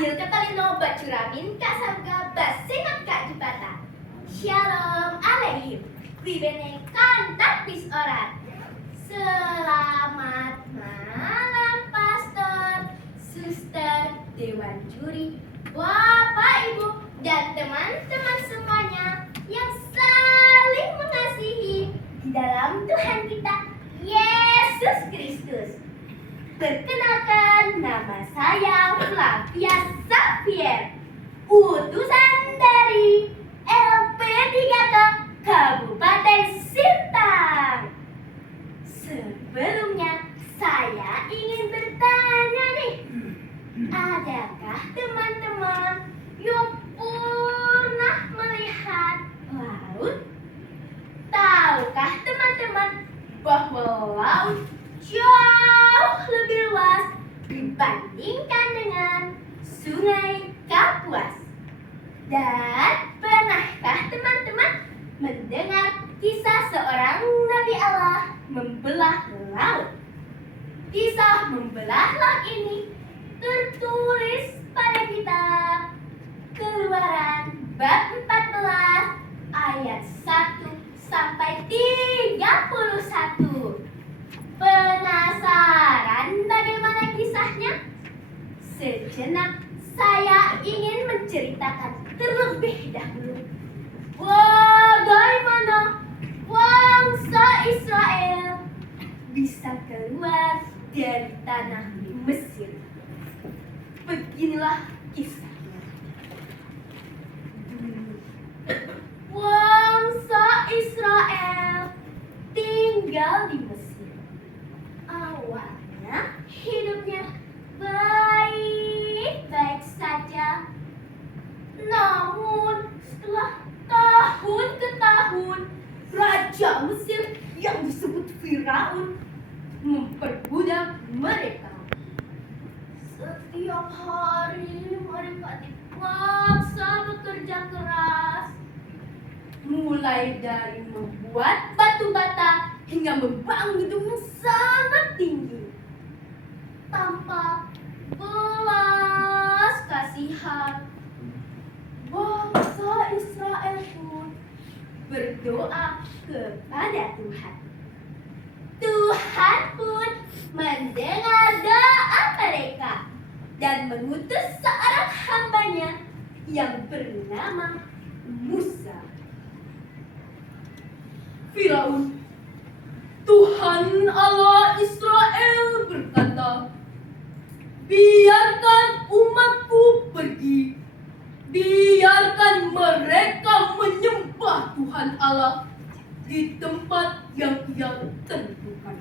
Adil katalino bacuramin kasabga basengat kak jibata. Shalom aleihim. Kwibene kantakis orat. Selamat malam pastor, suster, dewan juri, bapak ibu, dan teman-teman semuanya yang saling mengasihi di dalam Tuhan kita Yesus Kristus. Perkenalkan, nama saya Flavia Xavier, utusan dari LP3K Kabupaten Sintang. Sebelumnya, saya ingin bertanya nih, adakah teman-teman yang pernah melihat laut? Tahukah teman-teman bahwa laut jauh lebih luas dibandingkan dengan Sungai Kapuas? Dan pernahkah teman-teman mendengar kisah seorang Nabi Allah membelah laut? Kisah membelah laut ini tertulis pada kitab Keluaran bab 14 ayat 1 sampai 31. Penasaran bagaimana kisahnya? Sejenak saya ingin menceritakan terlebih dahulu bagaimana bangsa Israel bisa keluar dari tanah Mesir. Beginilah kisahnya. Bangsa Israel tinggal di Mesir. Awalnya hidupnya baik-baik saja. Namun setelah tahun ke tahun, Raja Mesir yang disebut Firaun memperbudak mereka. Setiap hari mereka dipaksa bekerja keras, mulai dari membuat batu bata hingga membangun gedung yang sangat tinggi. Tanpa belas kasihan, bangsa Israel pun berdoa kepada Tuhan. Tuhan pun mendengar doa mereka dan mengutus seorang hambanya yang bernama Musa. Firaun, Tuhan Allah Israel berkata, biarkan umatku pergi. Biarkan mereka menyembah Tuhan Allah di tempat yang Ia tentukan.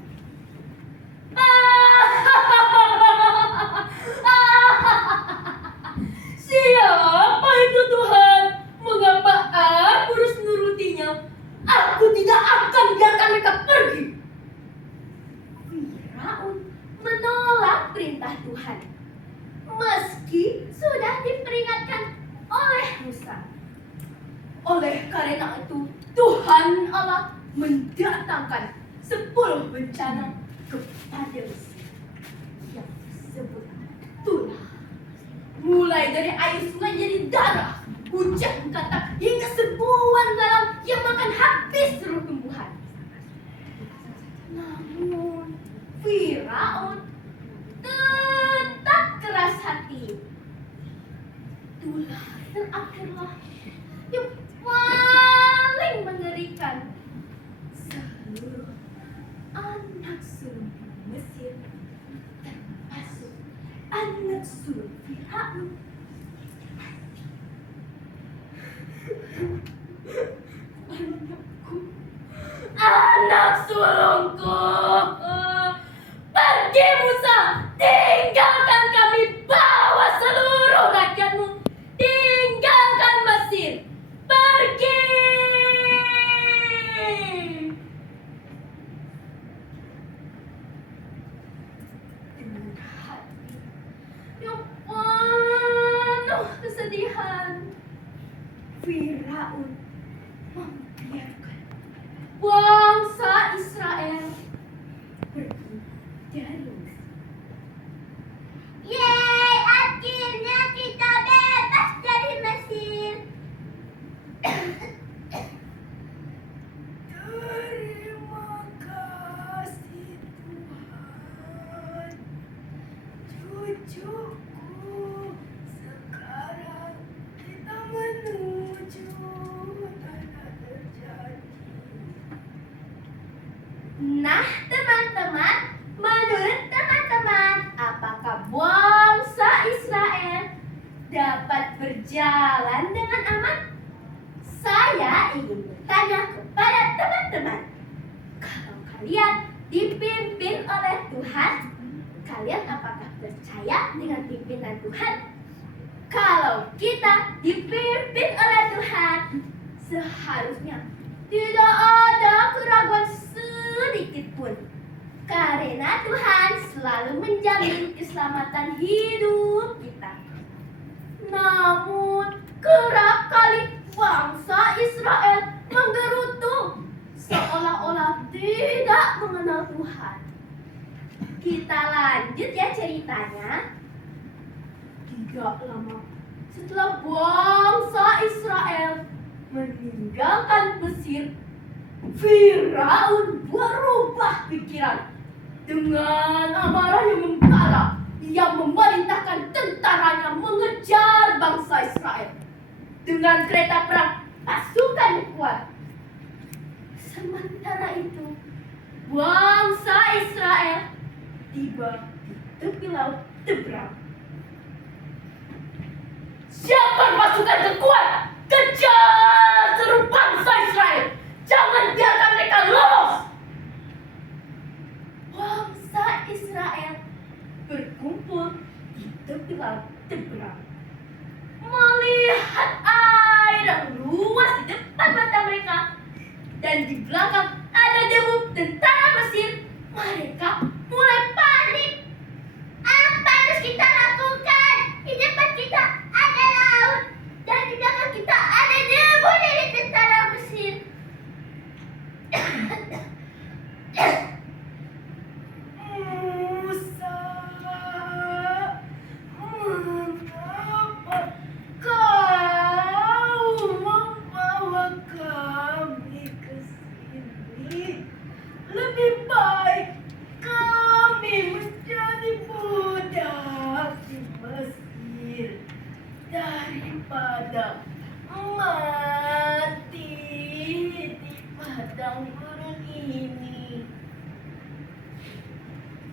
Siapa itu Tuhan? Mengapa aku harus menurutinya? Aku tidak akan biarkan mereka pergi. Firaun menolak perintah Tuhan, meski sudah diperingatkan oleh Musa. Oleh karena itu, Tuhan Allah mendatangkan 10 bencana kepada Mesir yang disebut tulah. Mulai dari air sungai jadi darah, hujan katak, hingga serbuan lalang yang makan habis seluruh tumbuhan. Namun Firaun tetap keras hati. Itulah terakhirlah yang paling mengerikan. Seluruh anak sulung Mesir, termasuk anak sulung Firaun, anak sulungku, pergi Musa, tinggalkan kami, bawa seluruh rakyatmu, tinggalkan Mesir, pergi. Dengan hati yang penuh kesedihan, Firaun membiarkan bangsa Israel pergi dari Mesir. Yeay, akhirnya kita Nah, teman-teman, menurut teman-teman, apakah bangsa Israel dapat berjalan dengan aman? Saya ingin bertanya kepada teman-teman, kalau kalian dipimpin oleh Tuhan, kalian apakah percaya dengan pimpinan Tuhan? Kalau kita dipimpin oleh Tuhan, seharusnya tidak ada keraguan sedikit pun. Karena Tuhan selalu menjamin keselamatan hidup kita. Namun, kerap kali bangsa Israel menggerutu seolah-olah tidak mengenal Tuhan. Kita lanjut ya ceritanya. Tidak lama setelah bangsa Israel meninggalkan Mesir, Firaun berubah pikiran. Dengan amarah yang membara, ia memerintahkan tentaranya mengejar bangsa Israel dengan kereta perang pasukan yang kuat. Sementara itu, bangsa Israel tiba di tepi laut Tebrang. Siapa pasukan terkuat? Kejar seluruh bangsa Israel! Jangan biarkan mereka lolos! Bangsa Israel berkumpul di tepi laut Tebrang. Melihat air yang luas di depan mata mereka dan di belakang ada debu tentara Mesir, mereka mulai panik. Apa harus kita lakukan? Di depan kita ada laut dan di belakang kita ada debu dari tentara Mesir. Musa, mengapa kau membawa kami ke sini? Lebih baik kami menjadi budak di Mesir daripada mati di padang gurun ini.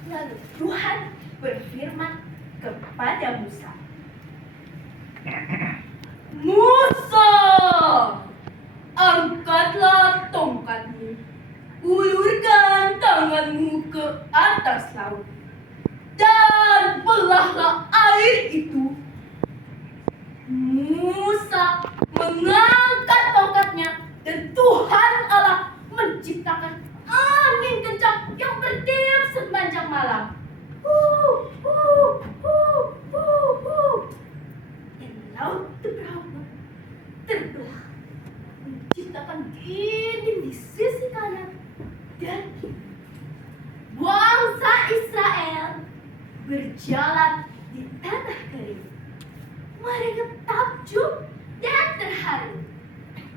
Lalu Tuhan berfirman kepada Musa, Musa, angkatlah tongkatmu, ulurkan tanganmu ke atas laut, dan belahlah air itu. Musa mengangkat tongkatnya, dan Tuhan Allah menciptakan angin kencang yang bertiup sepanjang malam. Dan laut terbelah, menciptakan dinding di sisi kanan dan kiri. Bangsa Israel berjalan di tanah kering. Mereka takjub dan terharu.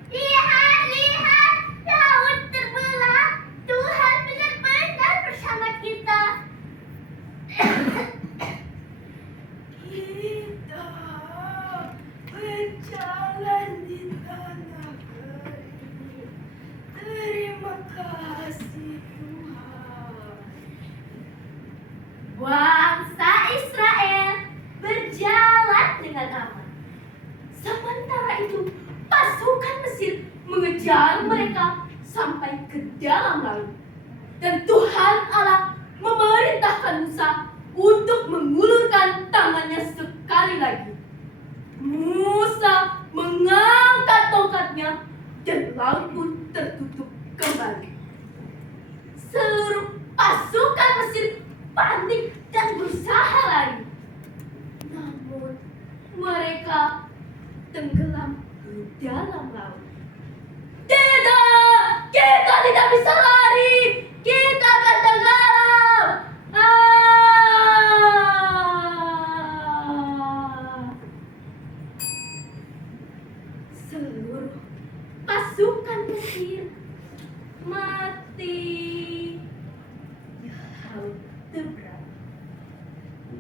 Lihat, lihat, laut terbelah. Tuhan benar-benar bersama kita. Kita berjalan di tanah kering. Terima kasih Tuhan. Bangsa Israel berjalan dengan aman. Sementara itu, pasukan Mesir mengejar mereka sampai ke dalam laut. Dan Tuhan Allah memerintahkan Musa untuk mengulurkan tangannya sekali lagi. Musa mengangkat tongkatnya dan laut pun tertutup kembali. Seluruh pasukan Mesir panik dan berusaha lari. Namun mereka tenggelam di dalam laut. Tidak! Kita tidak bisa lari! Kita akan tenggelam! Seluruh pasukan Mesir mati di laut Tebrang.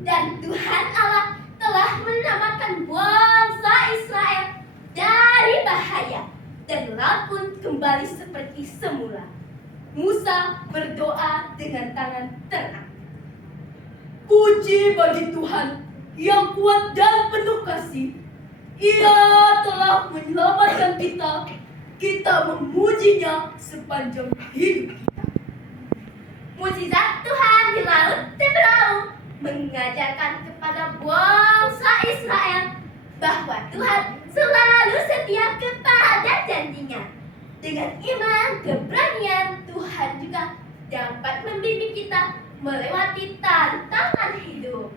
Dan Tuhan Allah telah menyelamatkan bangsa Israel dari bahaya, dan laut pun kembali seperti semula. Musa berdoa dengan tangan terangkat. Puji bagi Tuhan yang kuat dan penuh kasih. Ia telah menyelamatkan kita. Kita memujinya sepanjang hidup kita. Mujizat Tuhan di laut Teberau mengajarkan kepada bangsa Israel bahwa Tuhan selalu setia kepada janjinya. Dengan iman, keberanian, Tuhan juga dapat membimbing kita melewati tantangan hidup.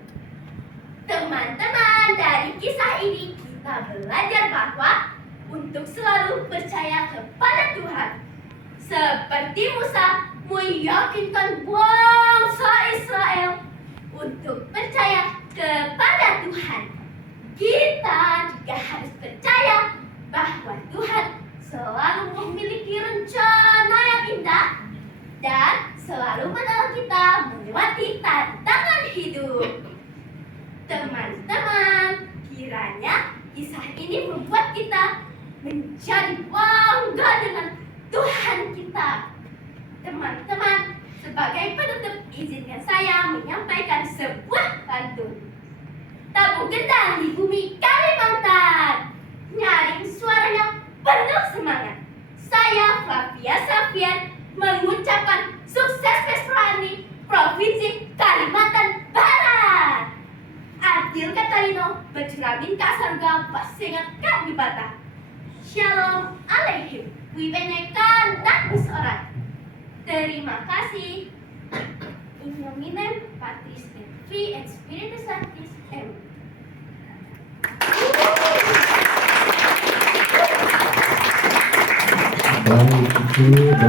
Teman-teman, dari kisah ini kita belajar bahwa untuk selalu percaya kepada Tuhan. Seperti Musa meyakinkan bangsa Israel untuk percaya kepada Tuhan. Kita juga harus percaya bahwa Tuhan selalu memiliki rencana yang indah dan selalu menolong kita melewati tantangan hidup. Teman-teman, kiranya kisah ini membuat kita menjadi bangga dengan Tuhan kita. Teman-teman, sebagai penutup, izinkan saya menyampaikan sebuah pantun. Tabuh gendang di bumi Kalimantan, nyaring suaranya penuh semangat. Saya Flavia Safian mengucapkan sukses Vesprani Provinsi Kalimantan Barat. Adil Katarino bercuramin kasarga pasengat kami bata. Shalom Aleichem. Wibenekan dakmis orang. Terima kasih. In nomine Patris et Filii et Spiritus Sancti. Amen. Baik, itu